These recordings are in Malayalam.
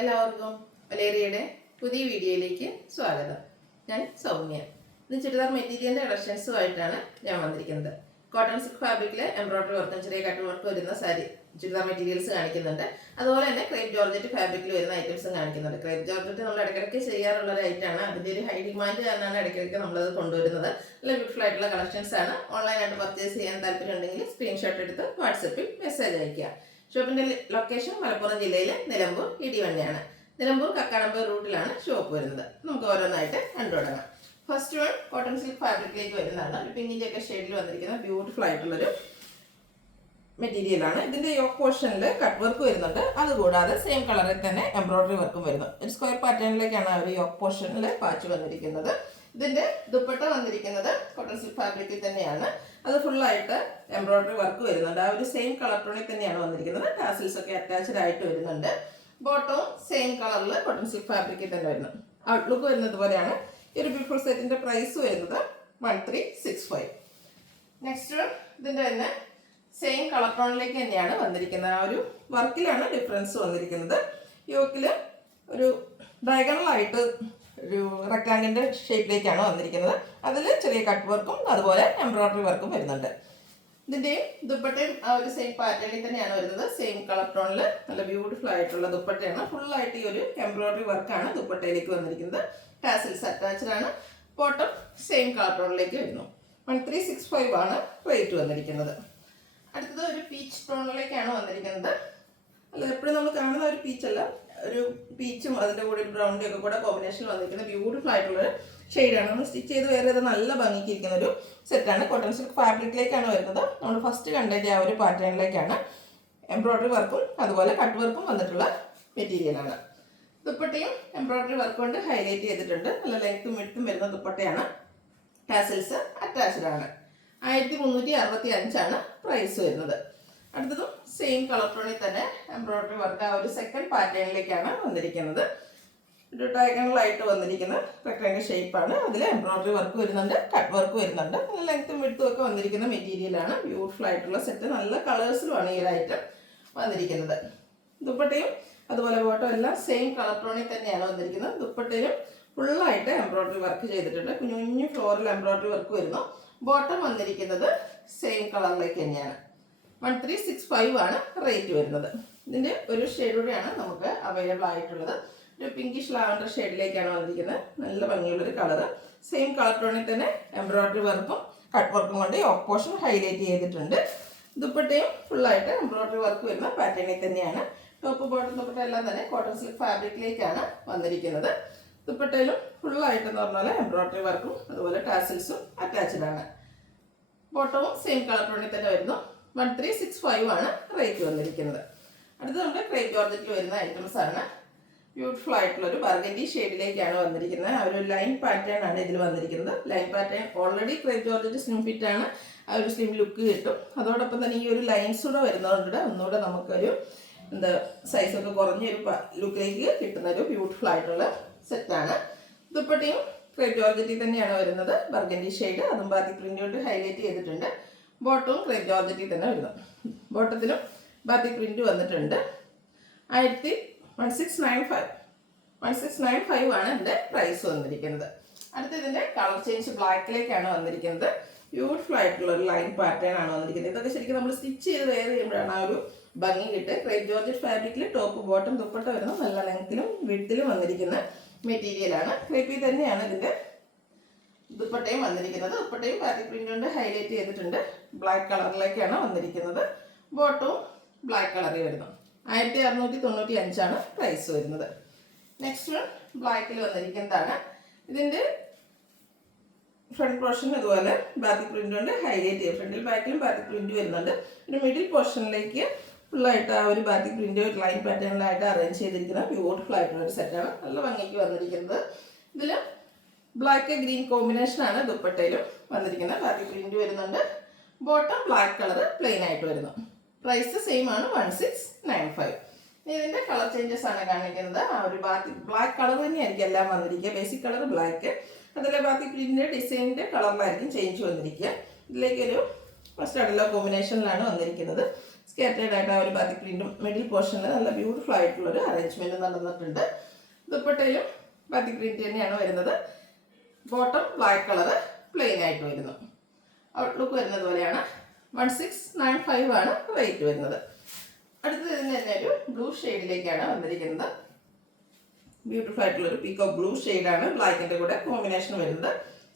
എല്ലാവർക്കും വലേറിയയുടെ പുതിയ വീഡിയോയിലേക്ക് സ്വാഗതം. ഞാൻ സൗമ്യ. ഇന്ന് ചുരിദാർ മെറ്റീരിയലിൻ്റെ കളക്ഷൻസുമായിട്ടാണ് ഞാൻ വന്നിരിക്കുന്നത്. കോട്ടൺ സിൽക്ക് ഫാബ്രിക്കിൽ എംബ്രോയ്ഡറി വർക്കും ചെറിയ കട്ട് വർക്ക് വരുന്ന സാരി ചുരിദാർ മെറ്റീരിയൽസ് കാണിക്കുന്നുണ്ട്. അതുപോലെ തന്നെ ക്രേപ്പ് ജോർജറ്റ് ഫാബ്രിക്കിൽ വരുന്ന ഐറ്റംസും കാണിക്കുന്നുണ്ട്. ക്രേപ്പ് ജോർജറ്റ് നമ്മൾ ഇടയ്ക്കിടയ്ക്ക് ചെയ്യാറുള്ള ഒരു ഐറ്റമാണ്. അതിൻ്റെ ഒരു ഹൈ ഡിമാൻഡ് കാരണമാണ് ഇടയ്ക്കിടയ്ക്ക് നമ്മളത് കൊണ്ടുവരുന്നത്. നല്ല ബ്യൂട്ടിഫുൾ ആയിട്ടുള്ള കളക്ഷൻസ് ആണ്. ഓൺലൈനായിട്ട് പർച്ചേസ് ചെയ്യാൻ താല്പര്യം ഉണ്ടെങ്കിൽ സ്ക്രീൻഷോട്ട് എടുത്ത് വാട്സപ്പിൽ മെസ്സേജ് അയയ്ക്കുക. ഷോപ്പിന്റെ ലൊക്കേഷൻ മലപ്പുറം ജില്ലയിലെ നിലമ്പൂർ ഇടിവണ്ണയാണ്. നിലമ്പൂർ കക്കാടമ്പൂർ റൂട്ടിലാണ് ഷോപ്പ് വരുന്നത്. നമുക്ക് ഓരോന്നായിട്ട് കണ്ടുതുടങ്ങാം. ഫസ്റ്റ് വൺ കോട്ടൺ സിൽക്ക് ഫാബ്രിക്കിലേക്ക് വരുന്നതാണ്. ഒരു പിങ്കിൻ്റെ ഒക്കെ ഷെയ്ഡിൽ വന്നിരിക്കുന്ന ബ്യൂട്ടിഫുൾ ആയിട്ടുള്ളൊരു മെറ്റീരിയലാണ്. ഇതിന്റെ യോക്ക് പോർഷനിൽ കട്ട് വർക്ക് വരുന്നുണ്ട്. അതുകൂടാതെ സെയിം കളറിൽ തന്നെ എംബ്രോയ്ഡറി വർക്കും വരുന്നു. ഒരു സ്ക്വയർ പാറ്റേണിലേക്കാണ് ആ ഒരു യോക്ക് പോർഷനിൽ പാച്ച് വന്നിരിക്കുന്നത്. ഇതിന്റെ ദുപ്പട്ട വന്നിരിക്കുന്നത് കോട്ടൺ സിൽക്ക് ഫാബ്രിക്കിൽ തന്നെയാണ്. അത് ഫുള്ളായിട്ട് എംബ്രോയ്ഡറി വർക്ക് വരുന്നുണ്ട്. ആ ഒരു സെയിം കളർ ടോണിൽ തന്നെയാണ് വന്നിരിക്കുന്നത്. ടാസിൽസ് ഒക്കെ അറ്റാച്ച്ഡ് ആയിട്ട് വരുന്നുണ്ട്. ബോട്ടവും സെയിം കളറിൽ കോട്ടൺ സിൽക്ക് ഫാബ്രിക്കിൽ തന്നെ വരുന്നു. ഔട്ട്ലുക്ക് വരുന്നത് പോലെയാണ്. ഈ ഒരു ബ്യൂട്ടിഫുൾ സെറ്റിന്റെ പ്രൈസ് വരുന്നത് 1365. നെക്സ്റ്റ് ഇതിന്റെ തന്നെ സെയിം കളർ ടോണിലേക്ക് തന്നെയാണ് വന്നിരിക്കുന്നത്. ആ ഒരു വർക്കിലാണ് ഡിഫറൻസ് വന്നിരിക്കുന്നത്. യോക്കിൽ ഒരു ഡയഗണലായിട്ട് ഒരു റെക്ടാങ്കിളിൻ്റെ ഷേപ്പിലേക്കാണ് വന്നിരിക്കുന്നത്. അതിൽ ചെറിയ കട്ട് വർക്കും അതുപോലെ എംബ്രോയ്ഡറി വർക്കും വരുന്നുണ്ട്. ഇതിൻ്റെയും ദുപ്പട്ടയും ആ ഒരു സെയിം പാറ്റേണിൽ തന്നെയാണ് വരുന്നത്. സെയിം കളർ ടോണിൽ നല്ല ബ്യൂട്ടിഫുൾ ആയിട്ടുള്ള ദുപ്പട്ടയാണ്. ഫുള്ളായിട്ട് ഈ ഒരു എംബ്രോയ്ഡറി വർക്കാണ് ദുപ്പട്ടയിലേക്ക് വന്നിരിക്കുന്നത്. ടാസിൽസ് അറ്റാച്ച്ഡ് ആണ്. ബോട്ടം സെയിം കളർ ടോണിലേക്ക് വരുന്നു. 1365 ആണ് റേറ്റ് വന്നിരിക്കുന്നത്. അടുത്തത് ഒരു പീച്ച് ടോണിലേക്കാണ് വന്നിരിക്കുന്നത്. അല്ല, എപ്പോഴും നമ്മൾ കാണുന്ന ഒരു പീച്ചല്ല, ഒരു പീച്ചും അതിൻ്റെ കൂടെ ബ്രൗണിൻ്റെ ഒക്കെ കൂടെ കോമ്പിനേഷനിൽ വന്നിരിക്കുന്ന ബ്യൂട്ടിഫുൾ ആയിട്ടുള്ളൊരു ഷെയ്ഡാണ്. നമ്മൾ സ്റ്റിച്ച് ചെയ്ത് വേറെ ഇത് നല്ല ഭംഗിക്ക് ഇരിക്കുന്ന ഒരു സെറ്റാണ്. കോട്ടൺ സിൽക്ക് ഫാബ്രിക്കിലേക്കാണ് വരുന്നത്. നമ്മൾ ഫസ്റ്റ് കണ്ടതിൻ്റെ ആ ഒരു പാറ്റേണിലേക്കാണ് എംബ്രോയ്ഡറി വർക്കും അതുപോലെ കട്ട് വർക്കും വന്നിട്ടുള്ള മെറ്റീരിയലാണ്. ദുപ്പട്ടയും എംബ്രോയ്ഡറി വർക്ക് കൊണ്ട് ഹൈലൈറ്റ് ചെയ്തിട്ടുണ്ട്. നല്ല ലെങ്ത്തും വിഡ്ത്തും വരുന്ന ദുപ്പട്ടയാണ്. ടാസിൽസ് അറ്റാച്ച്ഡ് ആണ്. 1365 പ്രൈസ് വരുന്നത്. അടുത്തതും സെയിം കളർ ടോണിൽ തന്നെ എംബ്രോയ്ഡറി വർക്ക് ആ ഒരു സെക്കൻഡ് പാറ്റേണിലേക്കാണ് വന്നിരിക്കുന്നത്. ഒരു ഡയഗണലായിട്ട് വന്നിരിക്കുന്ന റെക്ടാങ്കിൾ ഷേപ്പാണ്. അതിൽ എംബ്രോയ്ഡറി വർക്ക് വരുന്നുണ്ട്, കട്ട് വർക്ക് വരുന്നുണ്ട്. നല്ല ലെങ്ത്തും വിഡ്ത്തും ഒക്കെ വന്നിരിക്കുന്ന മെറ്റീരിയലാണ്. ബ്യൂട്ടിഫുൾ ആയിട്ടുള്ള സെറ്റ്. നല്ല കളേഴ്സിലുമാണ് ഈ ഒരു ഐറ്റം വന്നിരിക്കുന്നത്. ദുപ്പട്ടയും അതുപോലെ ബോട്ടം എല്ലാം സെയിം കളർ ടോണിൽ തന്നെയാണ് വന്നിരിക്കുന്നത്. ദുപ്പട്ടയിലും ഫുള്ളായിട്ട് എംബ്രോയ്ഡറി വർക്ക് ചെയ്തിട്ടുണ്ട്. കുഞ്ഞു കുഞ്ഞു ഫ്ലോറൽ എംബ്രോയ്ഡറി വർക്ക് വരുന്നു. ബോട്ടം വന്നിരിക്കുന്നത് സെയിം കളറിലേക്ക് തന്നെയാണ്. 1365 ആണ് റേറ്റ് വരുന്നത്. ഇതിൻ്റെ ഒരു ഷെയ്ഡ് കൂടെയാണ് നമുക്ക് അവൈലബിൾ ആയിട്ടുള്ളത്. ഒരു പിങ്കിഷ് ലാവൻഡർ ഷെയ്ഡിലേക്കാണ് വന്നിരിക്കുന്നത്. നല്ല ഭംഗിയുള്ളൊരു കളറ്. സെയിം കളർ ടോണിൽ തന്നെ എംബ്രോയ്ഡറി വർക്കും കട്ട് വർക്കും കൊണ്ട് യോക്ക് പോർഷൻ ഹൈലൈറ്റ് ചെയ്തിട്ടുണ്ട്. ദുപ്പട്ടയും ഫുള്ളായിട്ട് എംബ്രോയ്ഡറി വർക്ക് വരുന്ന പാറ്റേണിൽ തന്നെയാണ്. ടോപ്പ് ബോട്ടം ദുപ്പട്ട എല്ലാം തന്നെ കോട്ടൺ സിൽക്ക് ഫാബ്രിക്കിലേക്കാണ് വന്നിരിക്കുന്നത്. ദുപ്പട്ടയിലും ഫുള്ളായിട്ടെന്ന് പറഞ്ഞാൽ എംബ്രോയ്ഡറി വർക്കും അതുപോലെ ടാസിൽസും അറ്റാച്ച്ഡ് ആണ്. ബോട്ടവും സെയിം കളർ ടോണിൽ തന്നെ വരുന്നു. 1365 ആണ് റേറ്റ് വന്നിരിക്കുന്നത്. അടുത്ത് നമ്മുടെ ക്രേപ്പ് ജോർജറ്റിൽ വരുന്ന ഐറ്റംസ് ആണ്. ബ്യൂട്ടിഫുൾ ആയിട്ടുള്ള ഒരു ബർഗൻഡി ഷെയ്ഡിലേക്കാണ് വന്നിരിക്കുന്നത്. ആ ഒരു ലൈൻ പാറ്റേൺ ആണ് ഇതിൽ വന്നിരിക്കുന്നത്. Line pattern already crepe georgette slim fit ആണ്. ആ ഒരു സ്ലിം ലുക്ക് കിട്ടും. അതോടൊപ്പം തന്നെ ഈ ഒരു ലൈൻസ് കൂടെ വരുന്നതുകൊണ്ട് ഒന്നുകൂടെ നമുക്കൊരു സൈസൊക്കെ കുറഞ്ഞൊരു ലുക്കിലേക്ക് കിട്ടുന്ന ഒരു ബ്യൂട്ടിഫുൾ ആയിട്ടുള്ള സെറ്റാണ്. ദുപ്പട്ടയും ക്രേപ്പ് ജോർജറ്റിൽ തന്നെയാണ് വരുന്നത്. ബർഗൻഡി ഷെയ്ഡ്, അതും ബാത്തിക് പ്രിന്റ് കൊണ്ട് ഹൈലൈറ്റ് ചെയ്തിട്ടുണ്ട്. ബോട്ടവും ക്രേപ്പ് ജോർജറ്റിൽ തന്നെ വരുന്നു. ബോട്ടത്തിലും ബാത്തിക് പ്രിന്റ് വന്നിട്ടുണ്ട്. 1695 ആണ് ഇതിൻ്റെ പ്രൈസ് വന്നിരിക്കുന്നത്. അടുത്ത ഇതിൻ്റെ കളർ ചേഞ്ച് ബ്ലാക്കിലേക്കാണ് വന്നിരിക്കുന്നത്. ബ്യൂട്ടിഫുൾ ആയിട്ടുള്ള ഒരു ലൈൻ പാറ്റേൺ ആണ് വന്നിരിക്കുന്നത്. ഇതൊക്കെ ശരിക്കും നമ്മൾ സ്റ്റിച്ച് ചെയ്ത് വെയർ ചെയ്യുമ്പോഴാണ് ആ ഒരു ഭംഗി കിട്ടുക. ക്രേപ്പ് ജോർജറ്റ് ഫാബ്രിക്കിൽ ടോപ്പ് ബോട്ടം ദുപ്പട്ട വരുന്ന നല്ല ലെങ്ത്തിലും വിഡ്ത്തിലും വന്നിരിക്കുന്ന മെറ്റീരിയലാണ്. ക്രേപ്പിൽ തന്നെയാണ് ഇതിൻ്റെ ദുപ്പട്ടയും വന്നിരിക്കുന്നത്. ദുപ്പട്ടയും ബാത്തിക് പ്രിന്റ് കൊണ്ട് ഹൈലൈറ്റ് ചെയ്തിട്ടുണ്ട്. ബ്ലാക്ക് കളറിലേക്കാണ് വന്നിരിക്കുന്നത്. ബോട്ടവും ബ്ലാക്ക് കളറിൽ വരുന്നു. 1695 ആണ് പ്രൈസ് വരുന്നത്. നെക്സ്റ്റ് വൺ ബ്ലാക്കിൽ വന്നിരിക്കുന്നതാണ്. ഇതിൻ്റെ ഫ്രണ്ട് പോർഷൻ ഇതുപോലെ ബാത്തിക് പ്രിന്റ് കൊണ്ട് ഹൈലൈറ്റ് ചെയ്യും. ഫ്രണ്ടിൽ ബാക്കിലും ബാത്തിക് പ്രിന്റ് വരുന്നുണ്ട്. ഒരു മിഡിൽ പോർഷനിലേക്ക് ഫുള്ളായിട്ട് ആ ഒരു ബാത്തിക് പ്രിന്റ് ഒരു ലൈൻ പാറ്റേണിലായിട്ട് അറേഞ്ച് ചെയ്തിരിക്കുന്ന ബ്യൂട്ടിഫുൾ ആയിട്ടുള്ള ഒരു സെറ്റാണ്. നല്ല ഭംഗിക്ക് വന്നിരിക്കുന്നത്. ഇതിൽ ബ്ലാക്ക് ഗ്രീൻ കോമ്പിനേഷനാണ് ദുപ്പട്ടയിലും വന്നിരിക്കുന്നത്. ബാത്തിക് പ്രിന്റ് വരുന്നുണ്ട്. ബോട്ടം ബ്ലാക്ക് കളർ പ്ലെയിൻ ആയിട്ട് വരുന്നു. പ്രൈസ് സെയിം ആണ് 1695. ഇതിൻ്റെ കളർ ചേഞ്ചസ് ആണ് കാണിക്കുന്നത്. ആ ഒരു ബ്ലാക്ക് കളർ തന്നെയായിരിക്കും എല്ലാം വന്നിരിക്കുക. ബേസിക് കളർ ബ്ലാക്ക്, അതിലെ ബാത്തിക് പ്രിന്റിൻ്റെ ഡിസൈനിൻ്റെ കളറിലായിരിക്കും ചേഞ്ച് വന്നിരിക്കുക. ഇതിലേക്കൊരു മസ്റ്റർഡ് യെല്ലോ കോമ്പിനേഷനിലാണ് വന്നിരിക്കുന്നത്. സ്കാറ്റേഡ് ആയിട്ട് ആ ഒരു ബാത്തിക് പ്രിന്റും മിഡിൽ പോർഷനിൽ നല്ല ബ്യൂട്ടിഫുൾ ആയിട്ടുള്ളൊരു അറേഞ്ച്മെന്റ് നടന്നിട്ടുണ്ട്. ദുപ്പട്ടയിലും ബാത്തിക് പ്രിന്റ് തന്നെയാണ് വരുന്നത്. ബോട്ടം ബ്ലാക്ക് കളർ പ്ലെയിൻ ആയിട്ട് വരുന്നു. ഔട്ട്ലുക്ക് വരുന്നത് പോലെയാണ്. 1695 ആണ് റേറ്റ് വരുന്നത്. അടുത്തത് ഇതിന് തന്നെ ഒരു ബ്ലൂ ഷെയ്ഡിലേക്കാണ് വന്നിരിക്കുന്നത്. ബ്യൂട്ടിഫുൾ ആയിട്ടുള്ളൊരു പീക്കോക്ക് ബ്ലൂ ഷെയ്ഡാണ് ബ്ലാക്കിൻ്റെ കൂടെ കോമ്പിനേഷൻ വരുന്നത്.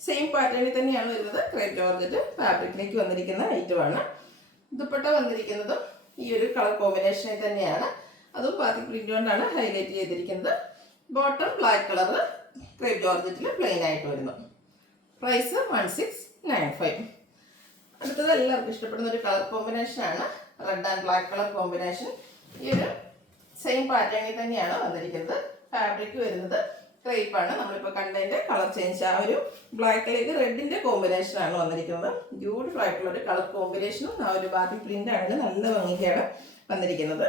സെയിം പാറ്റേണിൽ തന്നെയാണ് വരുന്നത്. ക്രേപ്പ് ജോർജറ്റ് ഫാബ്രിക്കിലേക്ക് വന്നിരിക്കുന്ന ഐറ്റമാണ്. ദുപ്പട്ട വന്നിരിക്കുന്നതും ഈ ഒരു കളർ കോമ്പിനേഷനിൽ തന്നെയാണ്. അതും ബാത്തിക് പ്രിന്റ് കൊണ്ടാണ് ഹൈലൈറ്റ് ചെയ്തിരിക്കുന്നത്. ബോട്ടം ബ്ലാക്ക് കളർ ക്രേപ്പ് ജോർജറ്റിൽ പ്ലെയിൻ ആയിട്ട് വരുന്നു. പ്രൈസ് 1695. അടുത്തത് എല്ലാവർക്കും ഇഷ്ടപ്പെടുന്ന ഒരു കളർ കോമ്പിനേഷനാണ് red and black colour combination. ഈ ഒരു സെയിം പാറ്റേണിൽ തന്നെയാണ് വന്നിരിക്കുന്നത്. ഫാബ്രിക് വരുന്നത് ക്രേപ്പാണ്. നമ്മളിപ്പോൾ കണ്ടതിൻ്റെ കളർ ചേഞ്ച് ആ ഒരു ബ്ലാക്കിലേക്ക് റെഡിൻ്റെ കോമ്പിനേഷനാണ് വന്നിരിക്കുന്നത്. ബ്യൂട്ടിഫുൾ ആയിട്ടുള്ള ഒരു കളർ കോമ്പിനേഷനും ആ ഒരു ബാത്തിക് പ്രിന്റ് ആണെങ്കിൽ നല്ല ഭംഗിക്കാണ് വന്നിരിക്കുന്നത്.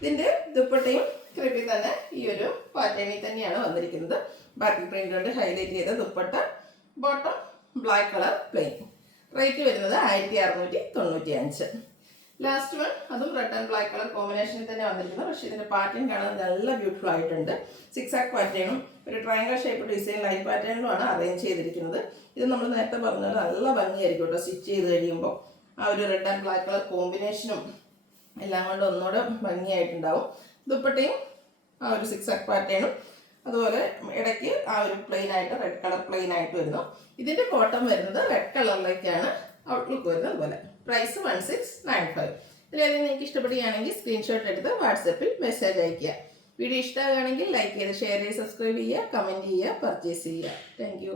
ഇതിൻ്റെ ദുപ്പട്ടയും ക്രേപ്പിൽ തന്നെ ഈ ഒരു പാറ്റേണിൽ തന്നെയാണ് വന്നിരിക്കുന്നത്. ബാത്തിക് പ്രിന്റ് കൊണ്ട് ഹൈലൈറ്റ് ചെയ്ത dupatta. Bottom black colour plain. Rate വരുന്നത് 1695. ലാസ്റ്റ് വൺ അതും റെഡ് ആൻഡ് ബ്ലാക്ക് കളർ കോമ്പിനേഷനിൽ തന്നെ വന്നിരിക്കുന്നത്. പക്ഷേ ഇതിൻ്റെ പാറ്റേൺ കാണാൻ നല്ല ബ്യൂട്ടിഫുൾ ആയിട്ടുണ്ട്. സിക്സാക് പാറ്റേണും ഒരു ട്രയാങ്കിൾ ഷേപ്പ് ഡിസൈൻ ലൈൻ പാറ്റേണിലുമാണ് അറേഞ്ച് ചെയ്തിരിക്കുന്നത്. ഇത് നമ്മൾ നേരത്തെ പറഞ്ഞാൽ നല്ല ഭംഗിയായിരിക്കും കേട്ടോ സ്റ്റിച്ച് ചെയ്ത് കഴിയുമ്പോൾ. ആ ഒരു റെഡ് ആൻഡ് ബ്ലാക്ക് കളർ കോമ്പിനേഷനും എല്ലാം കൊണ്ട് ഒന്നുകൂടെ ഭംഗിയായിട്ടുണ്ടാവും. ദുപ്പട്ടയും ആ ഒരു സിക്സാക് പാറ്റേണും അതുപോലെ ഇടയ്ക്ക് ആ ഒരു പ്ലെയിൻ ആയിട്ട് റെഡ് കളർ പ്ലെയിൻ ആയിട്ട് വരുന്നു. ഇതിൻ്റെ ബോട്ടം വരുന്നത് റെഡ് കളറിലേക്കാണ് ഔട്ട്ലുക്ക് വരുന്നത്. അതുപോലെ പ്രൈസ് 1695. ഇതിലേതെങ്കിലും നിങ്ങൾക്ക് ഇഷ്ടപ്പെടുകയാണെങ്കിൽ സ്ക്രീൻഷോട്ട് എടുത്ത് വാട്സപ്പിൽ മെസ്സേജ് അയയ്ക്കുക. വീഡിയോ ഇഷ്ടമാകുകയാണെങ്കിൽ ലൈക്ക് ചെയ്ത് ഷെയർ ചെയ്ത് സബ്സ്ക്രൈബ് ചെയ്യുക, കമൻറ്റ് ചെയ്യുക, പർച്ചേസ് ചെയ്യുക. താങ്ക്